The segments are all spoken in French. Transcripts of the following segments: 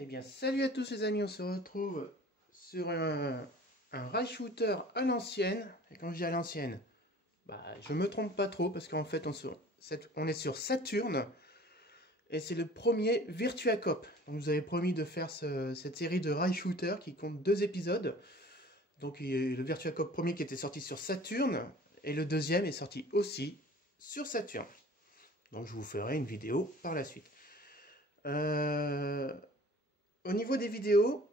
Eh bien, salut à tous les amis, on se retrouve sur un rail shooter à l'ancienne. Et quand je dis à l'ancienne, je me trompe pas trop parce qu'en fait, on est sur Saturn et c'est le premier Virtua Cop. On nous avait promis de faire cette série de rail shooter qui compte 2 épisodes. Donc, il y a eu le Virtua Cop premier qui était sorti sur Saturn et le deuxième est sorti aussi sur Saturn. Donc, je vous ferai une vidéo par la suite. Au niveau des vidéos,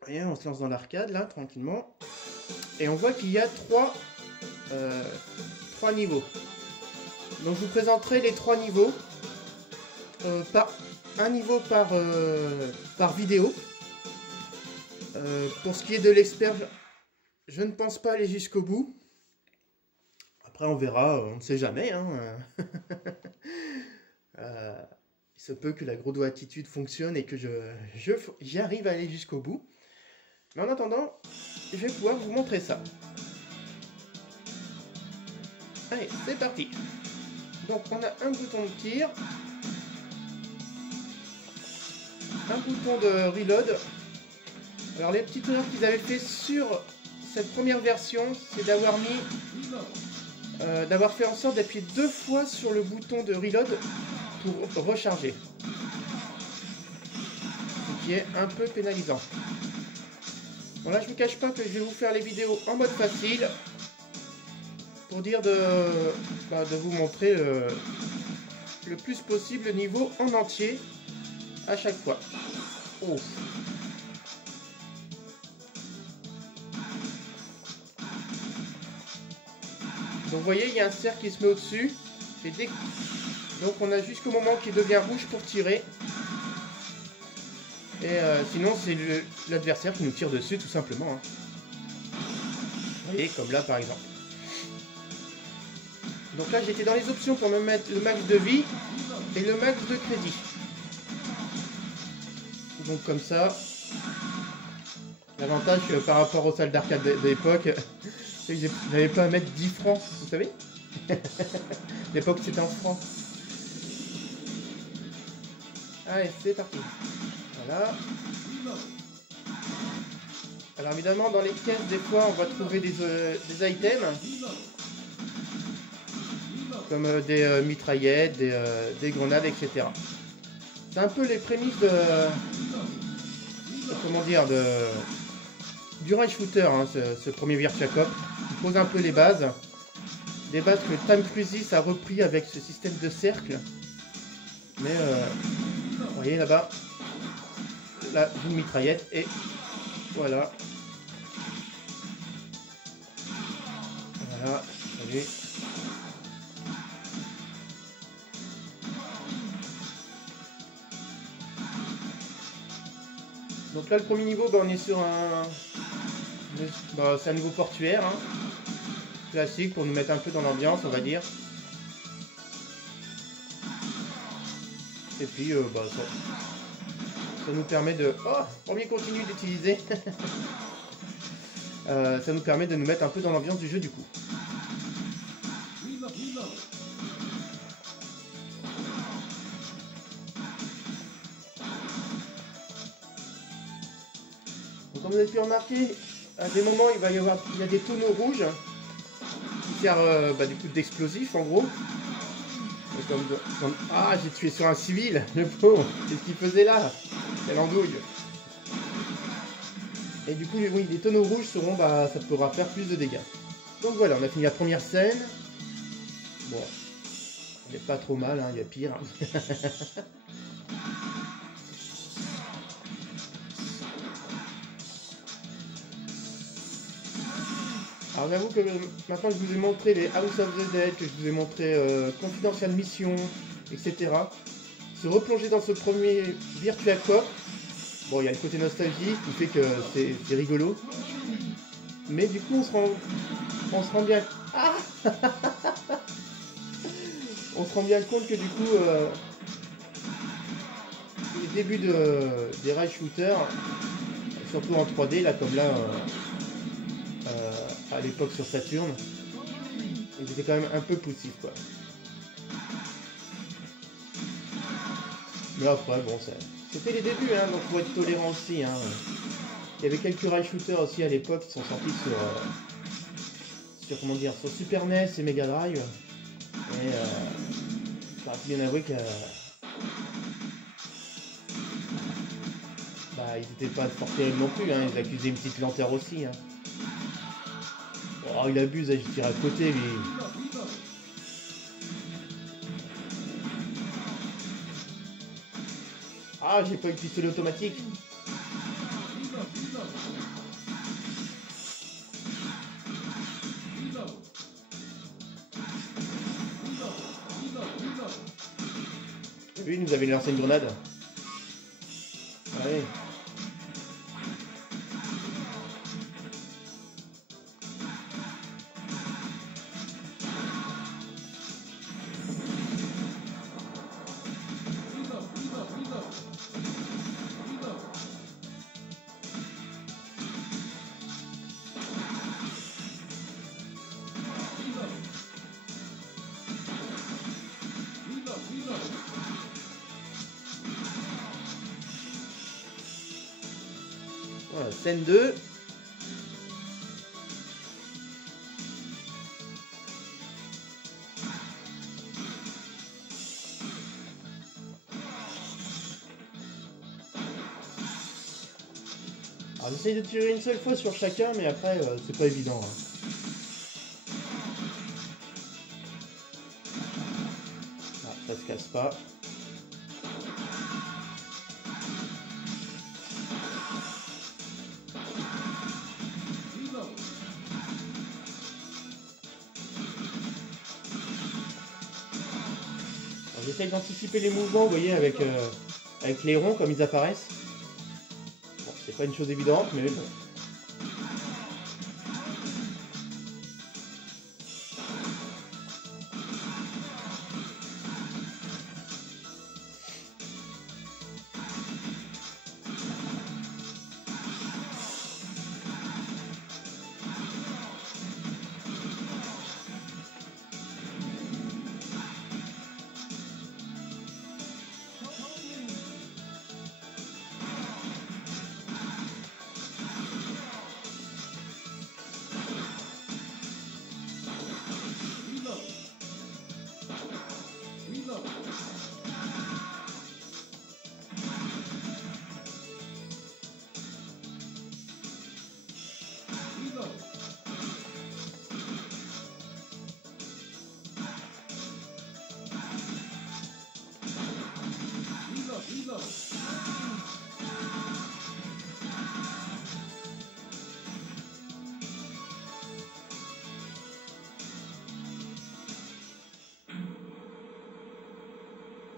voyez, on se lance dans l'arcade là tranquillement et on voit qu'il y a trois niveaux. Donc je vous présenterai les 3 niveaux, un niveau par vidéo. Pour ce qui est de l'expert, je ne pense pas aller jusqu'au bout. Après on verra, on ne sait jamais. Hein. Il se peut que la Grodo attitude fonctionne et que j'y arrive à aller jusqu'au bout. Mais en attendant, je vais pouvoir vous montrer ça. Allez, c'est parti. Donc on a un bouton de tir, un bouton de reload. Alors les petites erreurs qu'ils avaient fait sur cette première version, c'est d'avoir fait en sorte d'appuyer 2 fois sur le bouton de reload pour recharger, ce qui est un peu pénalisant. Bon là je vous cache pas que je vais vous faire les vidéos en mode facile pour dire de vous montrer le plus possible le niveau en entier à chaque fois. Oh. Donc vous voyez, il y a un cercle qui se met au-dessus. Donc on a jusqu'au moment qu'il devient rouge pour tirer. Et sinon c'est l'adversaire qui nous tire dessus tout simplement. Hein. Vous voyez, comme là par exemple. Donc là j'étais dans les options pour me mettre le max de vie et le max de crédit. Donc comme ça, l'avantage par rapport aux salles d'arcade d'époque, c'est que je n'avais pas à mettre 10 francs, vous savez. L'époque c'était en francs. Allez, c'est parti. Voilà. Alors évidemment dans les pièces des fois on va trouver des items comme des mitraillettes, des grenades, etc. C'est un peu les prémices du rail shooter, hein, ce premier Virtua Cop. Il pose un peu les bases. Des bases que Time Crisis a repris avec ce système de cercle. Mais vous voyez là-bas, là, une mitraillette et voilà. Voilà, salut. Donc là le premier niveau, on est sur c'est un niveau portuaire, hein, classique pour nous mettre un peu dans l'ambiance on va dire. Et puis ça nous permet de... Oh, premier continue d'utiliser. Ça nous permet de nous mettre un peu dans l'ambiance du jeu du coup. Donc, comme vous avez pu remarquer, à des moments il y a des tonneaux rouges qui servent du coup d'explosifs en gros. Ah, j'ai tué sur un civil, le pauvre. Qu'est-ce qu'il faisait là? Quelle andouille. Et du coup, oui, les tonneaux rouges seront, ça pourra faire plus de dégâts. Donc voilà, on a fini la première scène. Bon, on n'est pas trop mal, hein, il y a pire. Alors j'avoue que maintenant que je vous ai montré les House of the Dead, que je vous ai montré Confidential Mission, etc. Se replonger dans ce premier Virtua Cop, bon il y a le côté nostalgie qui fait que c'est rigolo. Mais du coup on se rend bien... Ah on se rend bien compte que du coup les débuts des rail shooters, surtout en 3D, là comme là à l'époque sur Saturn, ils étaient quand même un peu poussifs quoi. Mais après, bon, c'était les débuts, hein, donc faut être tolérant aussi. Hein. Il y avait quelques rail shooters aussi à l'époque qui sont sortis sur comment dire, sur Super NES et Mega Drive. Et j'aurais bien avoué que bah, ils n'étaient pas fort terribles non plus, hein, ils accusaient une petite lenteur aussi. Hein. Oh, il abuse, je tire à côté lui. Ah, j'ai pas eu de pistolet automatique. Lui, il nous avait lancé une grenade. Allez. Voilà, scène 2. Alors j'essaye de tirer une seule fois sur chacun, mais après c'est pas évident. Hein. Ah, ça se casse pas. J'essaye d'anticiper les mouvements, vous voyez, avec les ronds comme ils apparaissent. Bon, c'est pas une chose évidente, mais bon.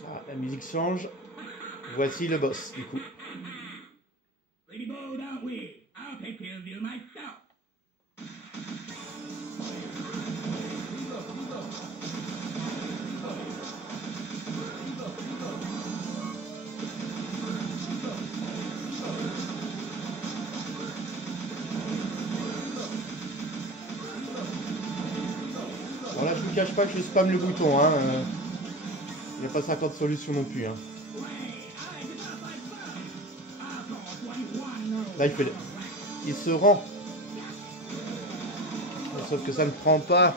Ah, la musique change. Voici le boss, du coup. Bon là je vous cache pas que je spam le bouton, hein. Il n'y a pas 50 solutions non plus. Hein. Là il se rend. Sauf que ça ne prend pas.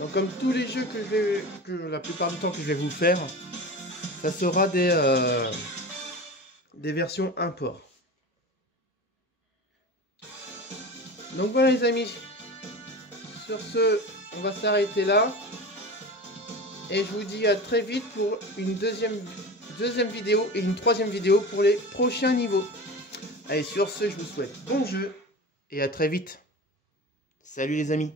Donc comme tous les jeux que la plupart du temps que je vais vous faire, ça sera des versions import. Donc voilà les amis, sur ce, on va s'arrêter là. Et je vous dis à très vite pour une deuxième vidéo et une troisième vidéo pour les prochains niveaux. Allez, sur ce, je vous souhaite bon jeu et à très vite. Salut les amis.